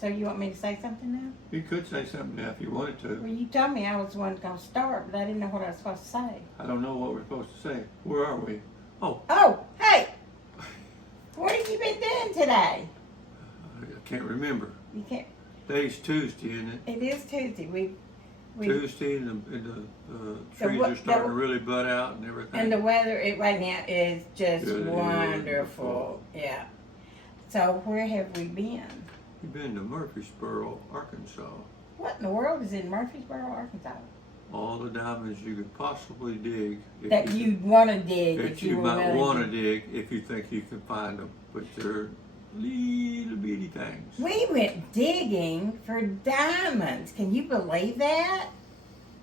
So you want me to say something now? You could say something now if you wanted to. Well, you told me I was the one going to start, but I didn't know what I was supposed to say. I don't know what we're supposed to say. Where are we? Oh, hey! What have you been doing today? I can't remember. You can't. Today's Tuesday, isn't it? It is Tuesday. We Tuesday, and the trees are starting to really bud out and everything. And the weather right now is just Good, wonderful. Yeah. So where have we been? We've been to Murfreesboro, Arkansas. What in the world is in Murfreesboro, Arkansas? All the diamonds you could possibly dig. That you'd want to dig. That you might want to dig if you think you can find them. But they're little bitty things. We went digging for diamonds. Can you believe that?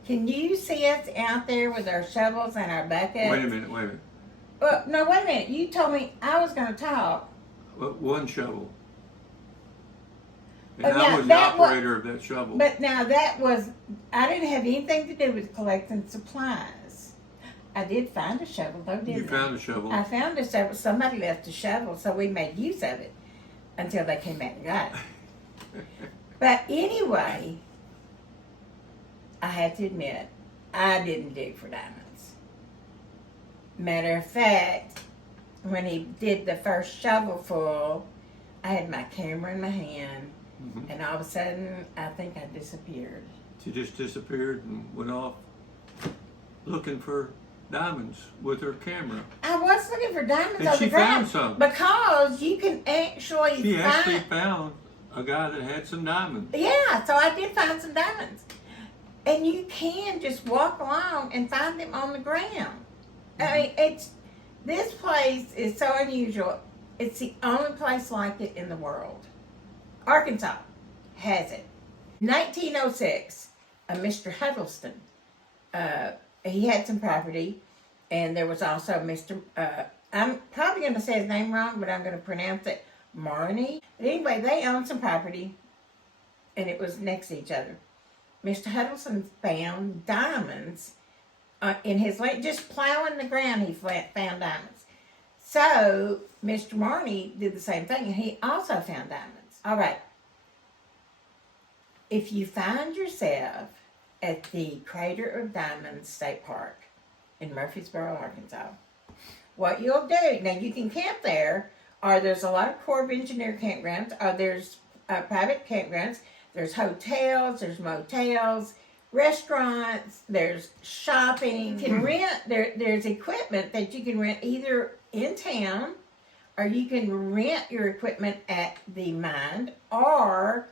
Can you see us out there with our shovels and our buckets? Wait a minute. Well, no, wait a minute. You told me I was going to talk. One shovel. And But I was the operator of that shovel. But now I didn't have anything to do with collecting supplies. I did find a shovel though, didn't I? You found a shovel? I found a shovel. Somebody left a shovel, so we made use of it until they came back and got it. But anyway, I have to admit, I didn't dig for diamonds. Matter of fact, when he did the first shovelful, I had my camera in my hand, and all of a sudden, I think I disappeared. She just disappeared and went off looking for diamonds with her camera. I was looking for diamonds And on she the ground. found some. Because you can actually She actually found a guy that had some diamonds. Yeah, so I did find some diamonds. And you can just walk along and find them on the ground. I mean, this place is so unusual. It's the only place like it in the world. Arkansas has it. 1906, Mr. Huddleston, he had some property, and there was also Mr. I'm probably going to say his name wrong, but I'm going to pronounce it Marnie. But anyway, they owned some property, and it was next to each other. Mr. Huddleston found diamonds in his land, just plowing the ground, he found diamonds. So Mr. Marnie did the same thing, and he also found diamonds. All right. If you find yourself at the Crater of Diamonds State Park in Murfreesboro, Arkansas, what you'll do, now you can camp there, or there's a lot of Corps of Engineer campgrounds, or there's private campgrounds, there's hotels, there's motels, restaurants, there's shopping. You can rent, there's equipment that you can rent either in town, or you can rent your equipment at the mine, or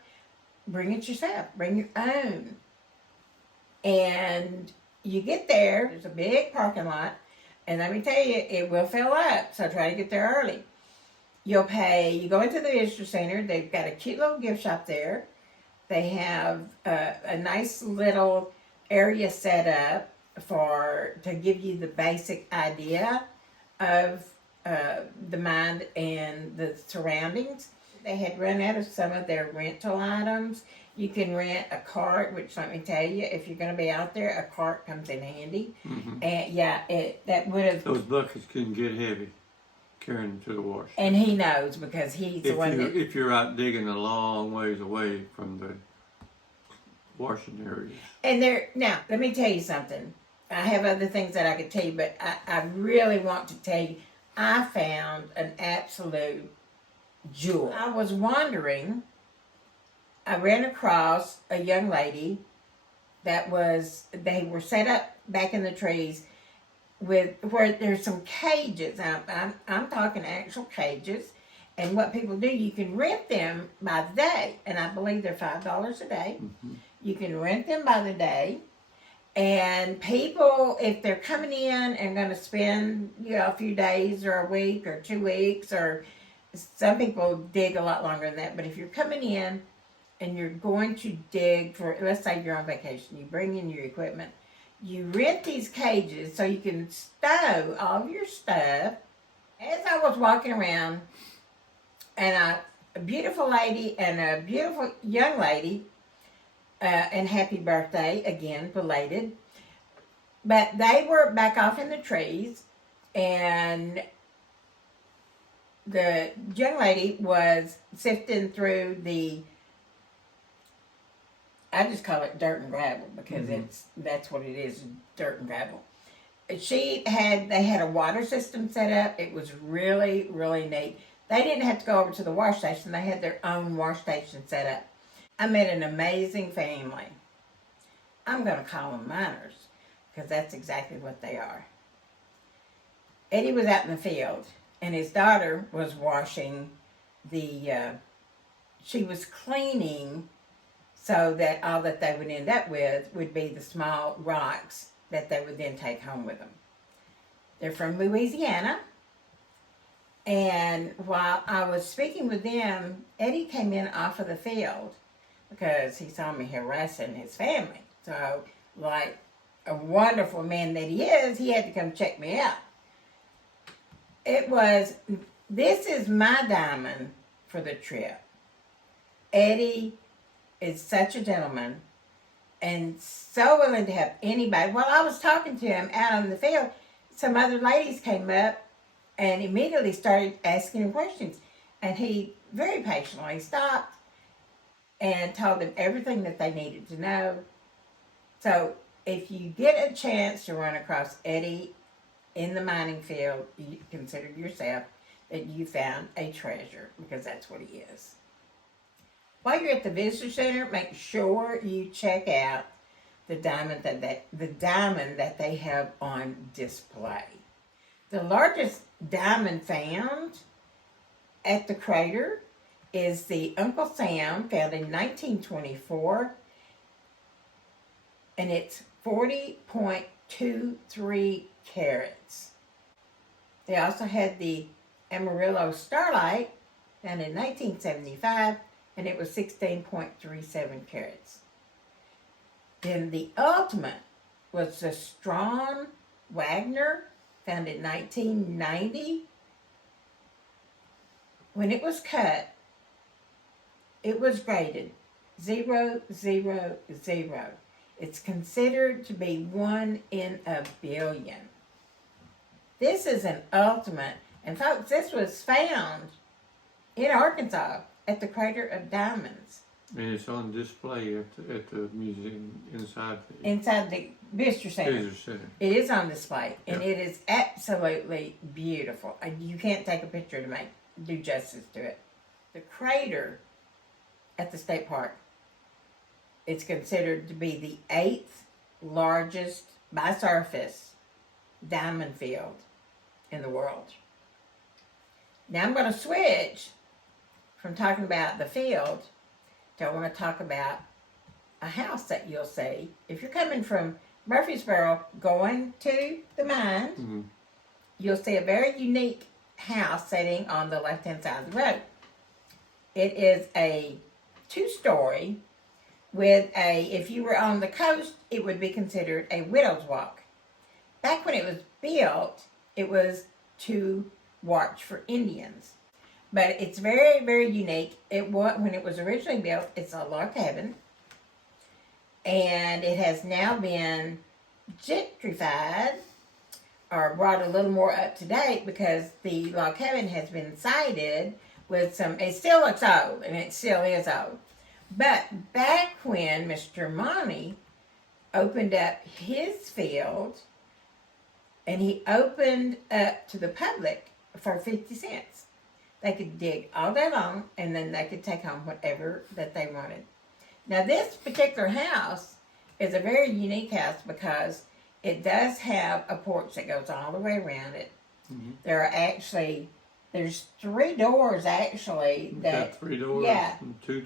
bring it yourself, bring your own. And you get there, there's a big parking lot, and let me tell you, it will fill up, so try to get there early. You go into the visitor center, they've got a cute little gift shop there. They have a nice little area set up to give you the basic idea of the mine and the surroundings. They had run out of some of their rental items. You can rent a cart, which let me tell you, if you're going to be out there, a cart comes in handy. And yeah, that would have. Those buckets can get heavy carrying them to the wash. And he knows because he's the one that. If you're out digging a long ways away from the washing areas. And now, let me tell you something. I have other things that I could tell you, but I really want to tell you, I found an absolute jewel. I was wondering, I ran across a young lady they were set up back in the trees where there's some cages. I'm talking actual cages. And what people do, you can rent them by the day. And I believe they're $5 a day. You can rent them by the day. And people, if they're coming in and going to spend, a few days or a week or 2 weeks, or some people dig a lot longer than that. But if you're coming in and you're going to dig for, let's say you're on vacation, you bring in your equipment, you rent these cages so you can stow all of your stuff. As I was walking around, and a beautiful lady and a beautiful young lady, and happy birthday, again, belated. But they were back off in the trees, and the young lady was sifting through the I just call it dirt and gravel because that's what it is, dirt and gravel. They had a water system set up. It was really, really neat. They didn't have to go over to the wash station. They had their own wash station set up. I met an amazing family. I'm going to call them miners because that's exactly what they are. Eddie was out in the field, and his daughter was washing she was cleaning so that all that they would end up with would be the small rocks that they would then take home with them. They're from Louisiana, and while I was speaking with them, Eddie came in off of the field because he saw me harassing his family. So, like a wonderful man that he is, he had to come check me out. This is my diamond for the trip. Eddie is such a gentleman and so willing to help anybody. While I was talking to him out on the field, some other ladies came up and immediately started asking him questions. And he very patiently stopped and told them everything that they needed to know. So if you get a chance to run across Eddie in the mining field, you consider yourself that you found a treasure, because that's what he is. While you're at the visitor center, make sure you check out the diamond that they have on display. The largest diamond found at the crater is the Uncle Sam, found in 1924, and it's 40.23 carats. They also had the Amarillo Starlight, found in 1975, and it was 16.37 carats. Then the ultimate was the Strawn Wagner, found in 1990. When it was cut, it was graded 000. It's considered to be 1 in a billion. This is an ultimate. And folks, this was found in Arkansas at the Crater of Diamonds. And it's on display at the museum inside the visitor center. It is on display, and it is absolutely beautiful. And you can't take a picture to do justice to it. The crater at the state park, it's considered to be the 8th largest by surface diamond field in the world. Now I'm going to switch from talking about the field to I want to talk about a house that you'll see. If you're coming from Murfreesboro going to the mines, you'll see a very unique house sitting on the left-hand side of the road. It is a 2-story with if you were on the coast, it would be considered a widow's walk. Back when it was built, it was to watch for Indians. But it's very, very unique. When it was originally built, it's a log cabin. And it has now been gentrified or brought a little more up to date because the log cabin has been sided with it still looks old, and it still is old. But back when Mr. Monty opened up his field, and he opened up to the public for 50 cents. They could dig all day long, and then they could take home whatever that they wanted. Now, this particular house is a very unique house because it does have a porch that goes all the way around it. There's 3 doors actually. Got 3 doors. Yeah. And 2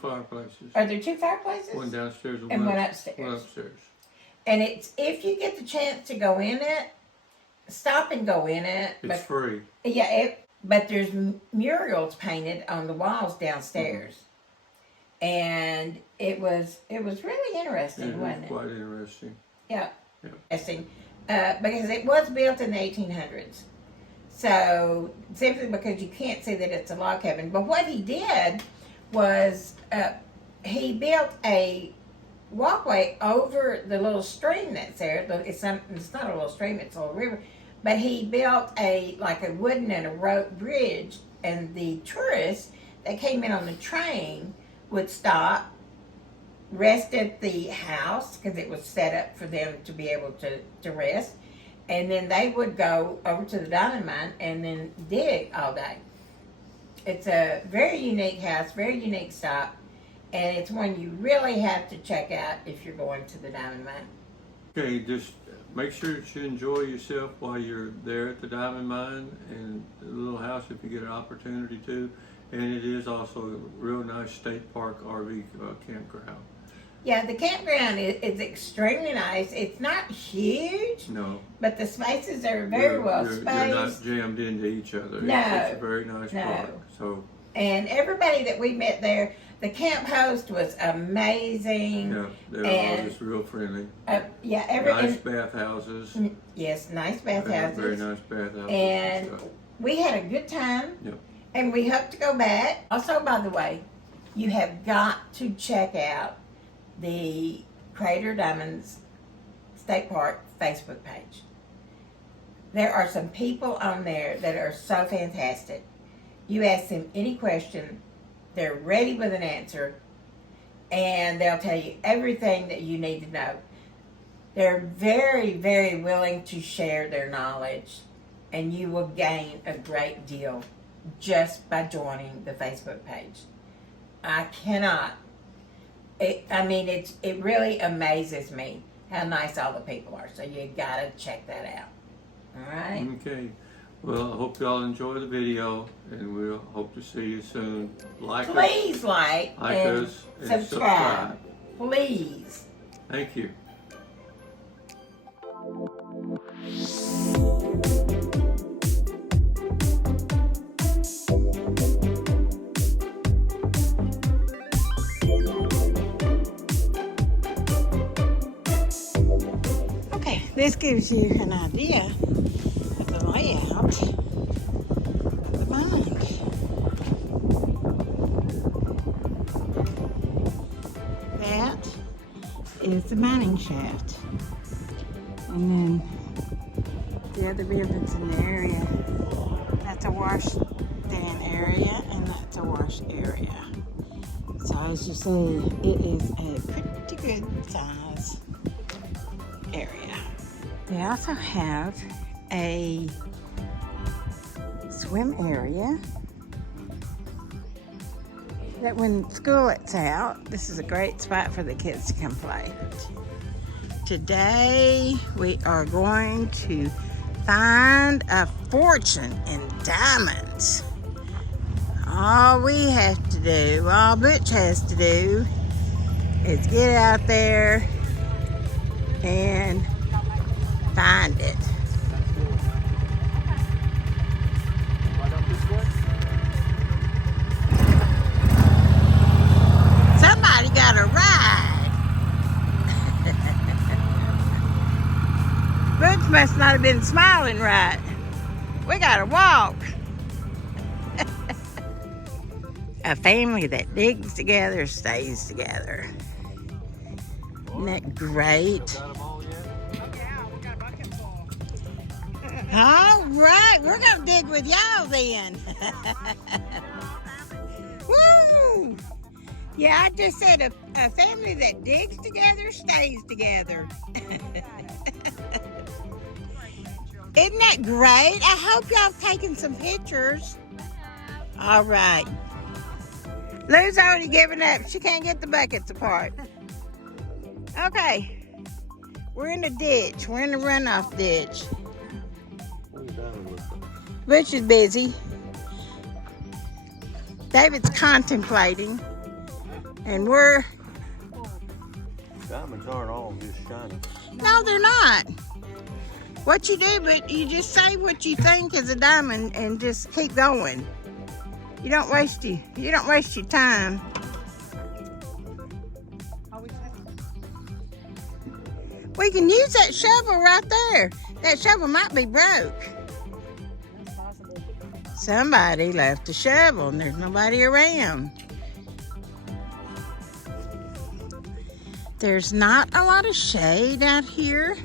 fireplaces. Are there 2 fireplaces? One downstairs and one upstairs. One upstairs. And if you get the chance to go in it, stop and go in it. It's free. Yeah, but there's murals painted on the walls downstairs. And it was really interesting, wasn't it? Quite interesting. Yeah. Interesting. Because it was built in the 1800s. So, simply because you can't see that it's a log cabin. But what he did was he built a walkway over the little stream that's there. It's not a little stream, it's a little river. But he built a wooden and a rope bridge, and the tourists that came in on the train would stop rest at the house because it was set up for them to be able to rest. And then they would go over to the diamond mine and then dig all day. It's a very unique house, very unique stop, and it's one you really have to check out if you're going to the diamond mine. Okay, just make sure that you enjoy yourself while you're there at the diamond mine and the little house if you get an opportunity to. And it is also a real nice state park RV campground. Yeah, the campground is extremely nice. It's not huge, No, but the spaces are very well spaced. You're not jammed into each other. No, It's a very nice park. So, and everybody that we met there, the camp host was amazing. yeah, they're all just real friendly. Nice bathhouses. Yes, nice bathhouses. Very nice bathhouses. And we had a good time. Yeah. And we hope to go back. Also, by the way, you have got to check out the Crater Diamonds State Park Facebook page. There are some people on there that are so fantastic. You ask them any question, they're ready with an answer, and they'll tell you everything that you need to know. They're very, very willing to share their knowledge, and you will gain a great deal just by joining the Facebook page. It really amazes me how nice all the people are. So you gotta check that out. All right. Okay. Well, I hope y'all enjoy the video, and we'll hope to see you soon. Please like and us and subscribe. Please. Thank you. This gives you an idea of the layout of the mine. That is the mining shaft. And then the other buildings in the area, that's a wash stand area and that's a wash area. So as you see, it is a pretty good size area. They also have a swim area that when school lets out, this is a great spot for the kids to come play. Today we are going to find a fortune in diamonds. All we have to do, all Butch has to do, is get out there and find it. Somebody got a ride. Butch must not have been smiling right. We gotta walk. A family that digs together stays together. Isn't that great? All right, we're gonna dig with y'all then. Woo! Yeah, I just said a family that digs together stays together. Isn't that great? I hope y'all have taken some pictures. All right. Lou's already given up. She can't get the buckets apart. Okay. We're in the ditch. We're in the runoff ditch. Butch is busy. David's contemplating. And we're... Diamonds aren't all just shiny. No, they're not. What you do, but you just say what you think is a diamond and just keep going. You don't waste your time. We can use that shovel right there. That shovel might be broke. Somebody left a shovel and there's nobody around. There's not a lot of shade out here,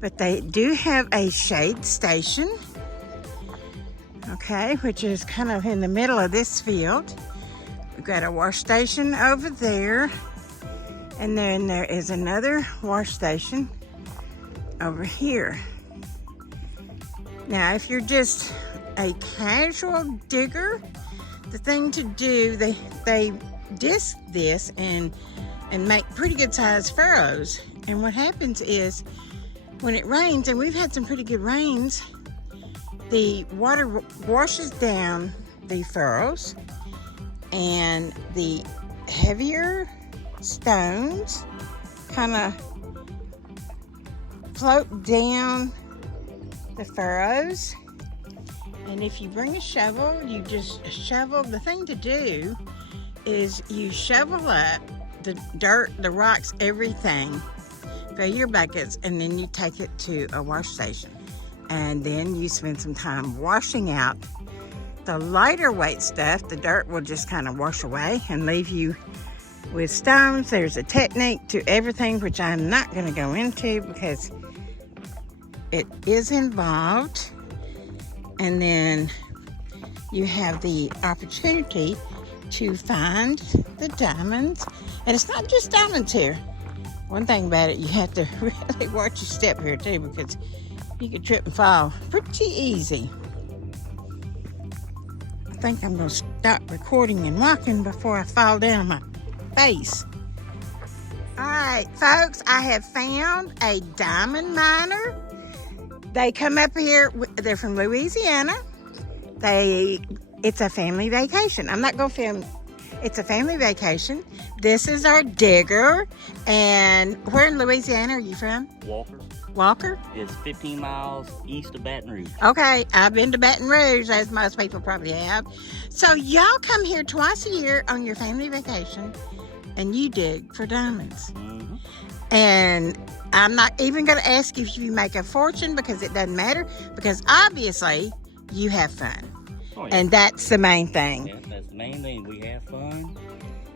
but they do have a shade station, okay, which is kind of in the middle of this field. We've got a wash station over there, And then there is another wash station over here. Now, if you're just a casual digger, the thing to do, they disc this and make pretty good sized furrows. And what happens is when it rains, and we've had some pretty good rains, the water washes down the furrows, and the heavier stones kind of float down the furrows. And if you bring a shovel, you just shovel. The thing to do is you shovel up the dirt, the rocks, everything, fill your buckets, and then you take it to a wash station. And then you spend some time washing out the lighter weight stuff. The dirt will just kind of wash away and leave you with stones. There's a technique to everything, which I'm not going to go into because it is involved. And then you have the opportunity to find the diamonds. And it's not just diamonds here. One thing about it, you have to really watch your step here too, because you could trip and fall pretty easy. I think I'm going to stop recording and walking before I fall down on my face. All right, folks, I have found a diamond miner. They come up here, they're from Louisiana. It's a family vacation. I'm not going to film. It's a family vacation. This is our digger. And where in Louisiana are you from? Walker. Walker? It's 15 miles east of Baton Rouge. Okay, I've been to Baton Rouge, as most people probably have. So y'all come here twice a year on your family vacation, and you dig for diamonds. Mm-hmm. And I'm not even going to ask if you make a fortune, because it doesn't matter, because obviously you have fun. Oh, yeah. And that's the main thing. Yeah, that's the main thing. We have fun,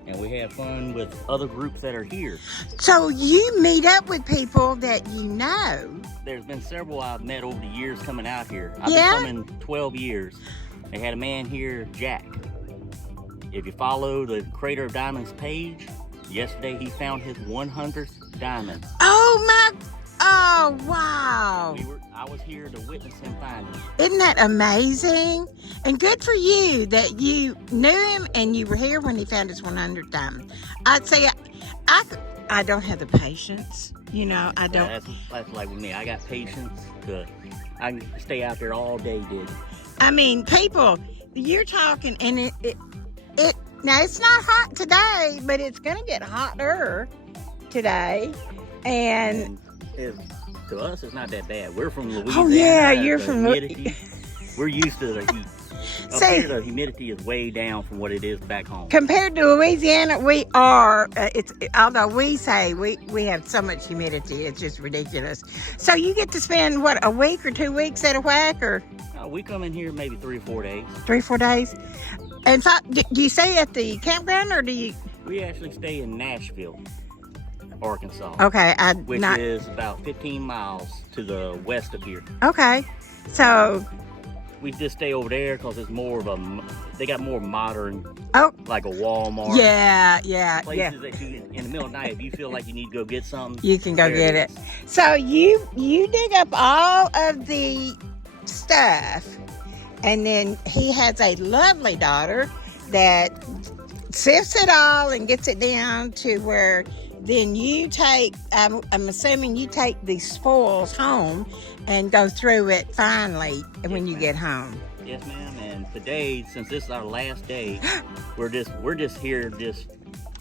and we have fun with other groups that are here. So you meet up with people that you know. There's been several I've met over the years coming out here. I've Yeah? been coming 12 years. They had a man here, Jack. If you follow the Crater of Diamonds page, yesterday he found his 100th diamond. Oh, wow. I was here to witness him find it. Isn't that amazing? And good for you that you knew him and you were here when he found his 100th diamond. I'd say I don't have the patience. You know, I don't. Yeah, that's like with me. I got patience. I can stay out there all day, dude. I mean, people, you're talking, and it now it's not hot today, but it's going to get hotter today. And To us, it's not that bad. We're from Louisiana. Oh, yeah, you're from humidity. We're used to the heat. Up See, here, the humidity is way down from what it is back home. compared to Louisiana, we are, although we say we have so much humidity, it's just ridiculous. So you get to spend, what, a week or 2 weeks at a whack, or We come in here maybe 3 or 4 days. 3 or 4 days? In fact, do you stay at the campground, or do you? We actually stay in Nashville, Arkansas. Okay, Which is about 15 miles to the west of here. Okay, so. We just stay over there because it's more of they got more modern, like a Walmart. Yeah. Places that you, in the middle of the night, if you feel like you need to go get something, You can go get it. So you dig up all of the stuff, and then he has a lovely daughter that sifts it all and gets it down to where then you take, I'm assuming you take the spoils home and go through it finally when you get home. Yes, ma'am. And today, since this is our last day, we're just here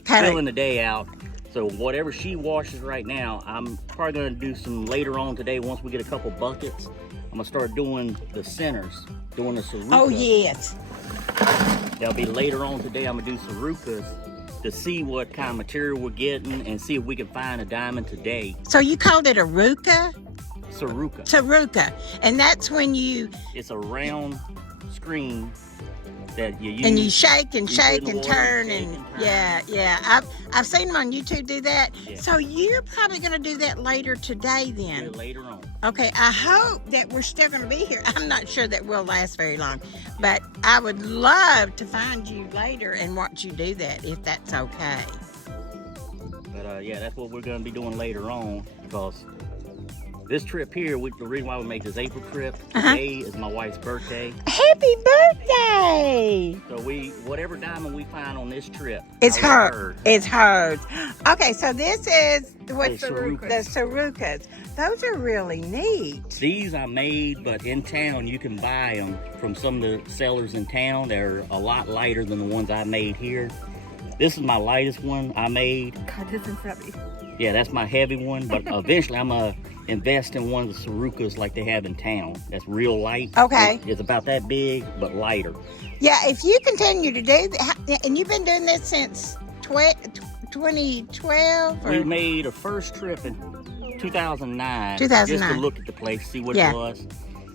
filling the day out. So whatever she washes right now, I'm probably gonna do some later on today. Once we get a couple buckets, I'm gonna start doing the centers, doing the saruka. Oh yes. That'll be later on today. I'm gonna do sarukas to see what kind of material we're getting and see if we can find a diamond today. So you called it a ruka? Saruka. Saruka. And that's when It's a round screen that you use. And you shake and You shake put in and the water, turn shake and and turn. yeah. I've seen them on YouTube do that. Yeah. So you're probably going to do that later today then. Later on. Okay, I hope that we're still going to be here. I'm not sure that we'll last very long, but I would love to find you later and watch you do that if that's okay. But yeah, that's what we're going to be doing later on, because this trip here, the reason why we make this April trip, today is my wife's birthday. Happy birthday! So whatever diamond we find on this trip, It's hers. It's hers. Okay, so this is what's The the Sarukas. Those are really neat. These I made, but in town you can buy them from some of the sellers in town. They're a lot lighter than the ones I made here. This is my lightest one I made. God, this is heavy. Yeah, that's my heavy one, but eventually I'm going to invest in one of the Sarukas like they have in town. That's real light. Okay. It's about that big, but lighter. Yeah, if you continue to do that, and you've been doing this since 2012? We made a first trip in 2009. 2009. Just to look at the place, see what it was.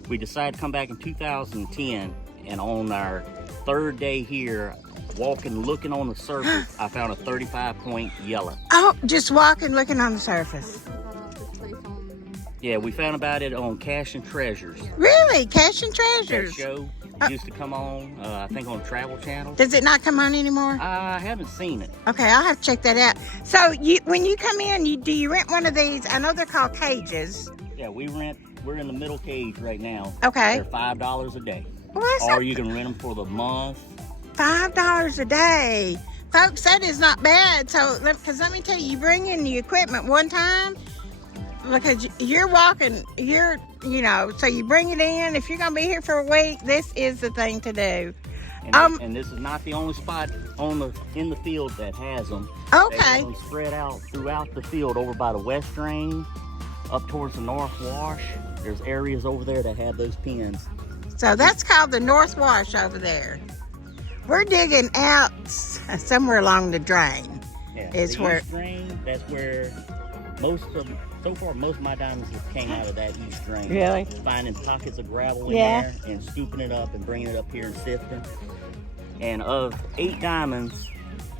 We decided to come back in 2010, and on our third day here, looking on the surface, I found a 35-point yellow. Oh, just walking, looking on the surface. Yeah, we found about it on Cash and Treasures. Really? Cash and That Treasures? show used to come on, I think on Travel Channel. Does it not come on anymore? I haven't seen it. Okay, I'll have to check that out. So when you come in, do you rent one of these? I know they're called cages. Yeah, we're in the middle cage right now. Okay. They're $5 a day. Well, that's Or not you can rent them for the month. $5 a day. Folks, that is not bad. So, because let me tell you, you bring in the equipment one time, because you're walking, so you bring it in. If you're going to be here for a week, this is the thing to do. And this is not the only spot in the field that has them. Okay. They have them spread out throughout the field over by the West Drain, up towards the North Wash. There's areas over there that have those pins. So that's called the North Wash over there. We're digging out somewhere along the drain. Yeah, It's the where East Drain, that's where most of my diamonds have came out of that East Drain. Really? Finding pockets of gravel in Yeah. there and scooping it up and bringing it up here and sifting. And of 8 diamonds,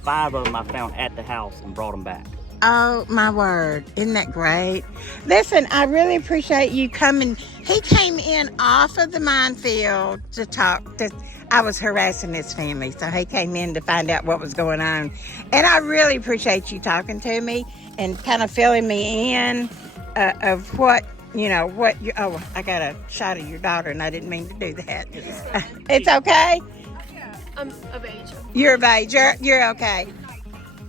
5 of them I found at the house and brought them back. Oh, my word. Isn't that great? Listen, I really appreciate you coming. He came in off of the minefield to talk. I was harassing his family, so he came in to find out what was going on. And I really appreciate you talking to me and kind of filling me in of what you, oh, I got a shot of your daughter, and I didn't mean to do that. It's okay? Yeah, I'm of age. You're of age. You're okay.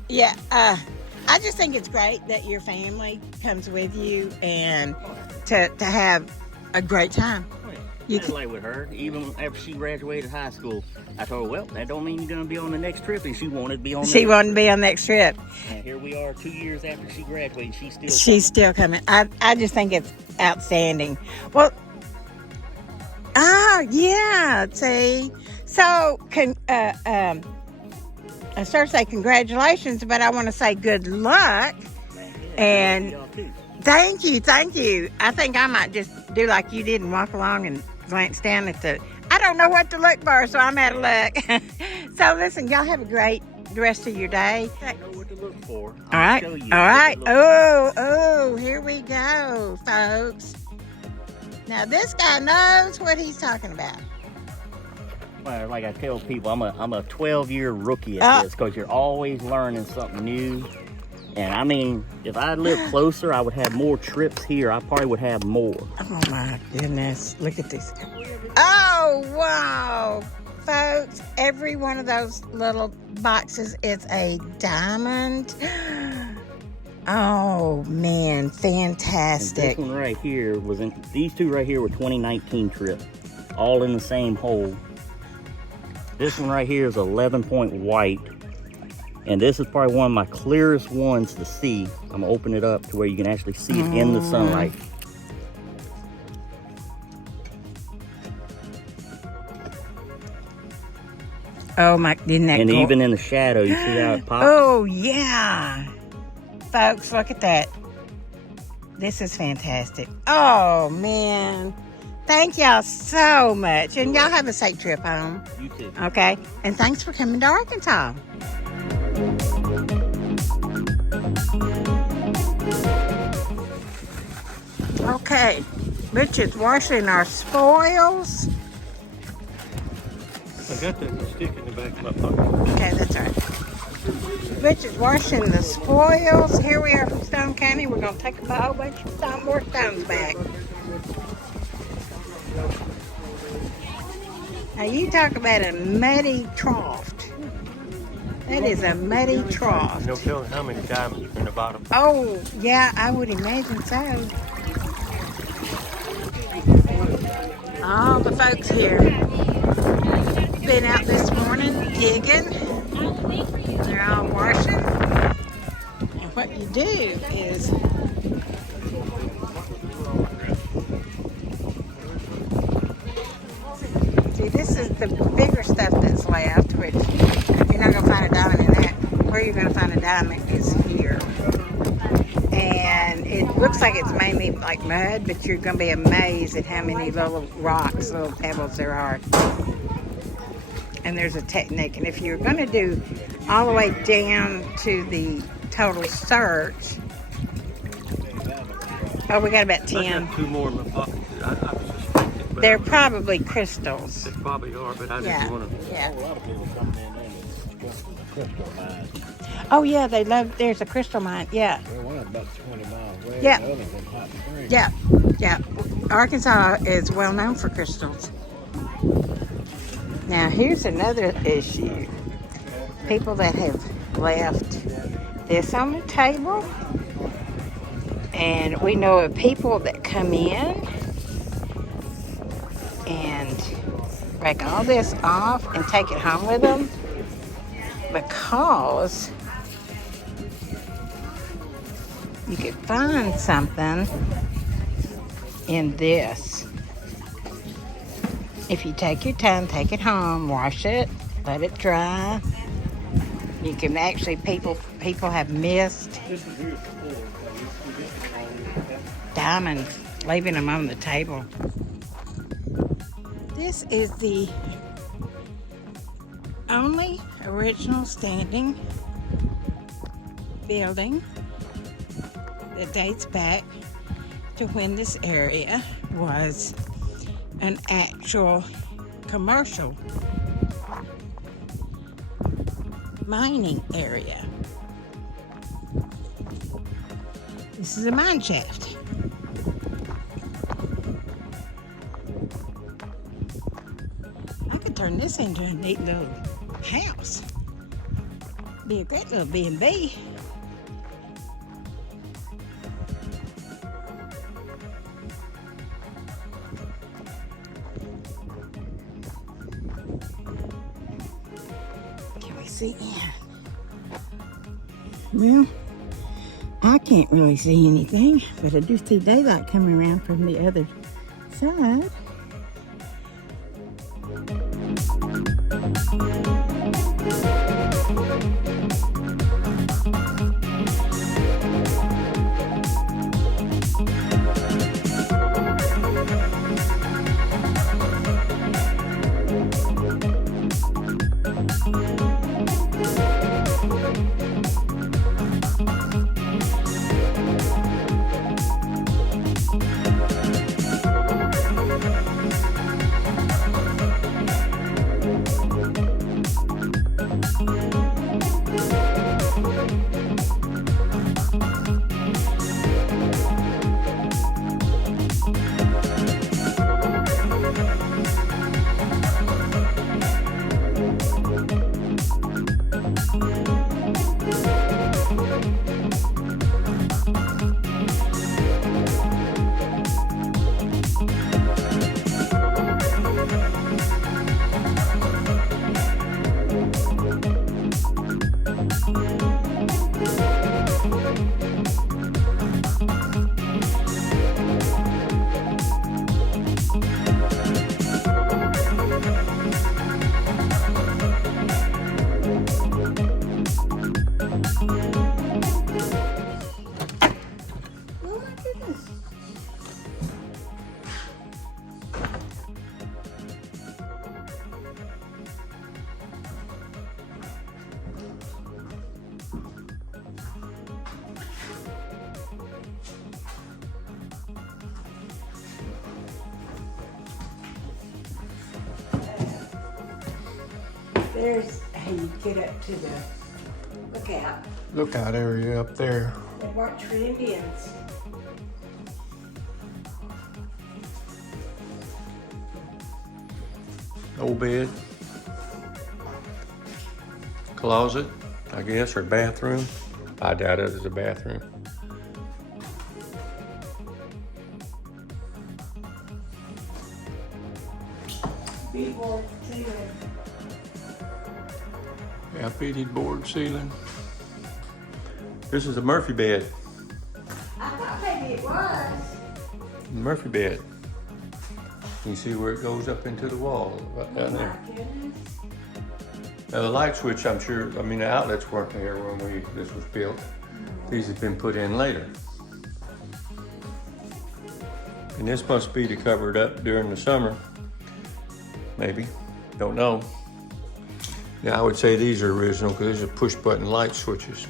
Yeah, I just think it's great that your family comes with you and to have a great time. I like with her. Even after she graduated high school, I told her, well, that don't mean you're going to be on the next trip. And she wanted to be on She wanted to be on the next trip. And here we are 2 years after she graduated. She's still coming. I just think it's outstanding. Well, yeah, see. So, I start to say congratulations, but I want to say good luck. And thank you. I think I might just do like you did and walk along and glance down at I don't know what to look for, so I'm out of luck. So listen, y'all have a great rest of your day. I know what to look for. All right. Show you All right. what to look Oh, here we go, folks. Now this guy knows what he's talking about. Well, like I tell people, I'm a 12-year rookie at this, because you're always learning something new. And I mean, if I lived closer, I would have more trips here. I probably would have more. Oh my goodness, look at this. Oh, wow. Folks, every one of those little boxes is a diamond. Oh man, fantastic. And this one right here these 2 right here were 2019 trips, all in the same hole. This one right here is 11-point white. And this is probably one of my clearest ones to see. I'm gonna open it up to where you can actually see it in the sunlight. Oh my, isn't that And cool? even in the shadow, you see how it pops? Oh yeah. Folks, look at that. This is fantastic. Oh man. Thank y'all so much. And y'all have a safe trip home. You too. Okay? And thanks for coming to Arkansas. Okay, Butch is washing our spoils. I got that stick in the back of my pocket. Okay, that's all right. Butch is washing the spoils. Here we are from Stone County. We're going to take a whole bunch of more stones back. Now you talk about a muddy trough. That is a muddy trough. No telling how many diamonds are in the bottom. Oh, yeah, I would imagine so. All the folks here been out this morning digging. They're all washing. And what you do is see, this is the bigger stuff that's left, which you're not going to find a diamond in that. Where you're going to find a diamond is here. And it looks like it's mainly like mud, but you're going to be amazed at how many little rocks, little pebbles there are. And there's a technique. And if you're going to do all the way down to the total search, oh, we got about 10. I got 2 more in my pocket. I suspect it, but They're probably crystals. They probably are, but I Yeah, didn't want to. yeah. A lot of people coming in there and crystal mine. Oh, yeah, they love, there's a crystal mine. Yeah, Well, one about 20 miles away. Yeah. The other's in Hot Springs. yeah, yeah. Arkansas is well known for crystals. Now, here's another issue. People that have left this on the table, and we know of people that come in and break all this off and take it home with them because you could find something in this. If you take your time, take it home, wash it, let it dry. You can actually, people have missed diamonds, leaving them on the table. This is the only original standing building that dates back to when this area was an actual commercial mining area. This is a mine shaft. I could turn this into a neat little house. Be a great little B&B. Can we see in? Well, I can't really see anything, but I do see daylight coming around from the other side. There's how you get up to the lookout area up there. They watch for Indians. Old bed. Closet, I guess, or bathroom. I doubt it is a bathroom. Beadboard ceiling. Yeah, beaded board ceiling. This is a Murphy bed. I thought maybe it was. Murphy bed. You see where it goes up into the wall, right down there. My goodness. Now the light switch, I'm sure, I mean the outlets weren't there when this was built. These have been put in later. And this must be to cover it up during the summer. Maybe, don't know. Yeah, I would say these are original because these are push button light switches.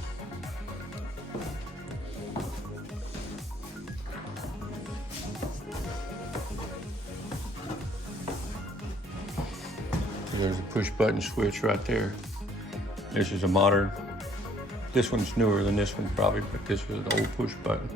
There's a push button switch right there. This is a modern. This one's newer than this one probably, but this was an old push button.